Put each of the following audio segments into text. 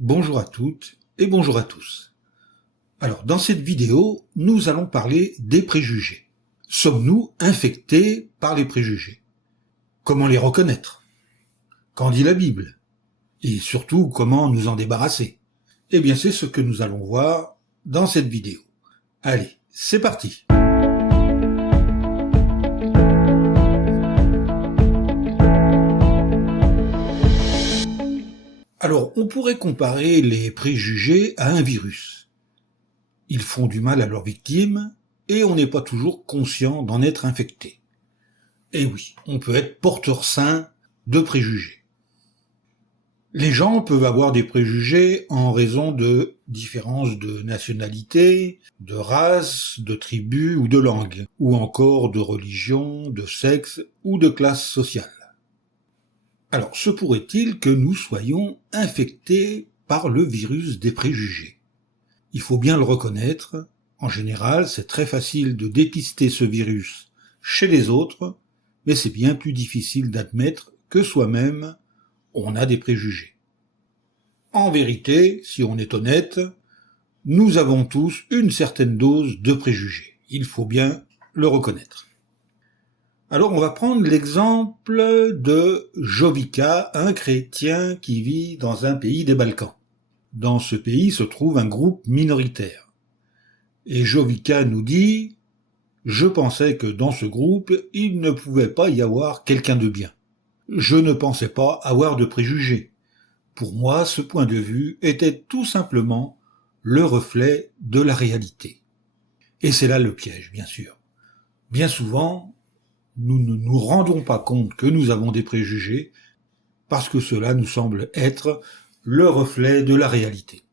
Bonjour à toutes et bonjour à tous. Alors, dans cette vidéo, nous allons parler des préjugés. Sommes-nous infectés par les préjugés? Comment les reconnaître? Qu'en dit la Bible? Et surtout, comment nous en débarrasser? Eh bien, c'est ce que nous allons voir dans cette vidéo. Allez, c'est parti! Alors, on pourrait comparer les préjugés à un virus. Ils font du mal à leurs victimes et on n'est pas toujours conscient d'en être infecté. Et oui, on peut être porteur sain de préjugés. Les gens peuvent avoir des préjugés en raison de différences de nationalité, de race, de tribu ou de langue, ou encore de religion, de sexe ou de classe sociale. Alors, se pourrait-il que nous soyons infectés par le virus des préjugés? Il faut bien le reconnaître, en général, c'est très facile de dépister ce virus chez les autres, mais c'est bien plus difficile d'admettre que soi-même, on a des préjugés. En vérité, si on est honnête, nous avons tous une certaine dose de préjugés. Il faut bien le reconnaître. Alors on va prendre l'exemple de Jovica, un chrétien qui vit dans un pays des Balkans. Dans ce pays se trouve un groupe minoritaire. Et Jovica nous dit « Je pensais que dans ce groupe, il ne pouvait pas y avoir quelqu'un de bien. Je ne pensais pas avoir de préjugés. Pour moi, ce point de vue était tout simplement le reflet de la réalité. » Et c'est là le piège, bien sûr. Bien souvent, nous ne nous rendons pas compte que nous avons des préjugés parce que cela nous semble être le reflet de la réalité.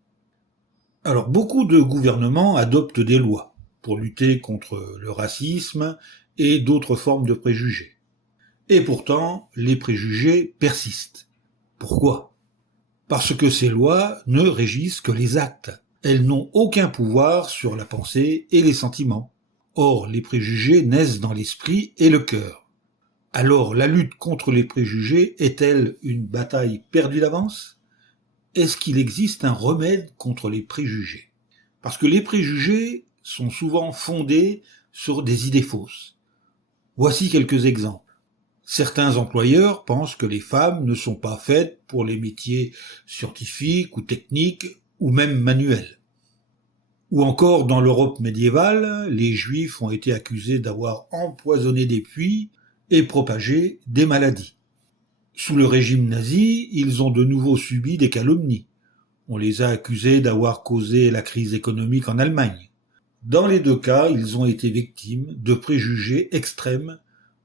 Alors, beaucoup de gouvernements adoptent des lois pour lutter contre le racisme et d'autres formes de préjugés. Et pourtant, les préjugés persistent. Pourquoi? Parce que ces lois ne régissent que les actes. Elles n'ont aucun pouvoir sur la pensée et les sentiments. Or, les préjugés naissent dans l'esprit et le cœur. Alors, la lutte contre les préjugés est-elle une bataille perdue d'avance? Est-ce qu'il existe un remède contre les préjugés? Parce que les préjugés sont souvent fondés sur des idées fausses. Voici quelques exemples. Certains employeurs pensent que les femmes ne sont pas faites pour les métiers scientifiques ou techniques ou même manuels. Ou encore, dans l'Europe médiévale, les Juifs ont été accusés d'avoir empoisonné des puits et propagé des maladies. Sous le régime nazi, ils ont de nouveau subi des calomnies. On les a accusés d'avoir causé la crise économique en Allemagne. Dans les deux cas, ils ont été victimes de préjugés extrêmes,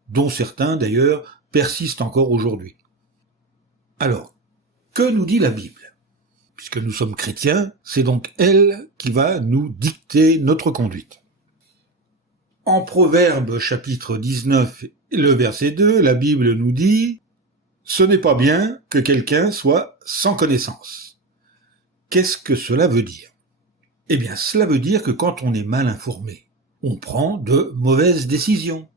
dont certains d'ailleurs persistent encore aujourd'hui. Alors, que nous dit la Bible ? Puisque nous sommes chrétiens, c'est donc elle qui va nous dicter notre conduite. En Proverbes chapitre 19, le verset 2, la Bible nous dit « Ce n'est pas bien que quelqu'un soit sans connaissance ». Qu'est-ce que cela veut dire? Eh bien, cela veut dire que quand on est mal informé, on prend de mauvaises décisions.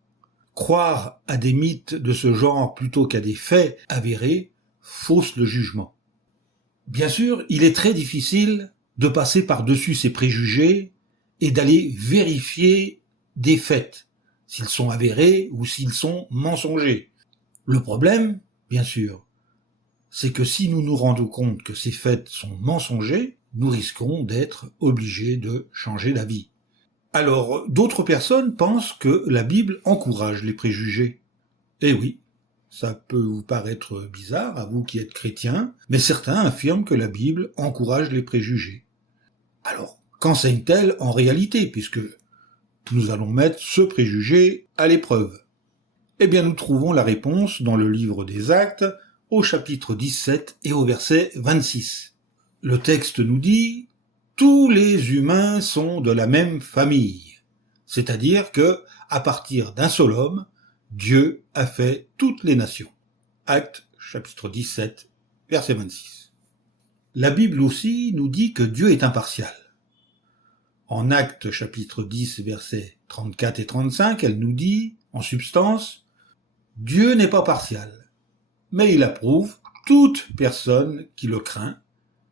Croire à des mythes de ce genre plutôt qu'à des faits avérés fausse le jugement. Bien sûr, il est très difficile de passer par-dessus ces préjugés et d'aller vérifier des faits, s'ils sont avérés ou s'ils sont mensongers. Le problème, bien sûr, c'est que si nous nous rendons compte que ces faits sont mensongers, nous risquons d'être obligés de changer d'avis. Alors, d'autres personnes pensent que la Bible encourage les préjugés. Eh oui. Ça peut vous paraître bizarre, à vous qui êtes chrétiens, mais certains affirment que la Bible encourage les préjugés. Alors, qu'enseigne-t-elle en réalité, puisque nous allons mettre ce préjugé à l'épreuve? Eh bien, nous trouvons la réponse dans le livre des Actes, au chapitre 17 et au verset 26. Le texte nous dit « Tous les humains sont de la même famille », c'est-à-dire que, à partir d'un seul homme, Dieu a fait toutes les nations. Actes, chapitre 17, verset 26. La Bible aussi nous dit que Dieu est impartial. En Actes, chapitre 10, versets 34 et 35, elle nous dit, en substance, « Dieu n'est pas partial, mais il approuve toute personne qui le craint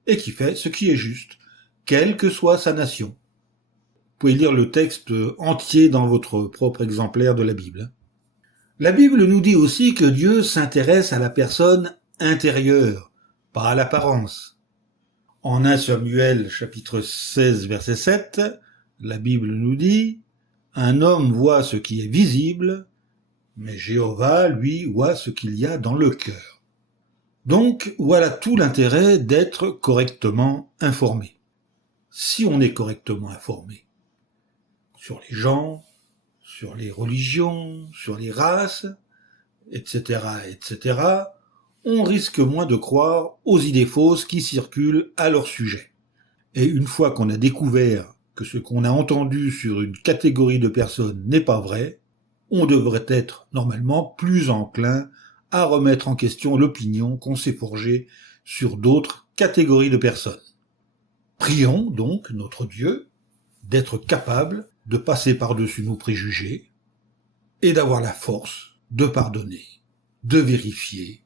et qui fait ce qui est juste, quelle que soit sa nation. Vous pouvez lire le texte entier dans votre propre exemplaire de la Bible. La Bible nous dit aussi que Dieu s'intéresse à la personne intérieure, pas à l'apparence. En 1 Samuel chapitre 16 verset 7, la Bible nous dit « Un homme voit ce qui est visible, mais Jéhovah, lui, voit ce qu'il y a dans le cœur. » Donc, voilà tout l'intérêt d'être correctement informé. Si on est correctement informé sur les gens, sur les religions, sur les races, etc., etc., on risque moins de croire aux idées fausses qui circulent à leur sujet. Et une fois qu'on a découvert que ce qu'on a entendu sur une catégorie de personnes n'est pas vrai, on devrait être normalement plus enclin à remettre en question l'opinion qu'on s'est forgée sur d'autres catégories de personnes. Prions donc notre Dieu d'être capable de passer par-dessus nos préjugés et d'avoir la force de pardonner, de vérifier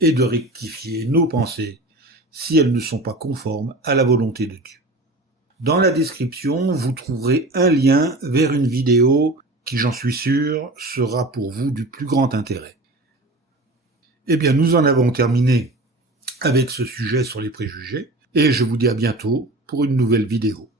et de rectifier nos pensées si elles ne sont pas conformes à la volonté de Dieu. Dans la description, vous trouverez un lien vers une vidéo qui, j'en suis sûr, sera pour vous du plus grand intérêt. Eh bien, nous en avons terminé avec ce sujet sur les préjugés, et je vous dis à bientôt pour une nouvelle vidéo.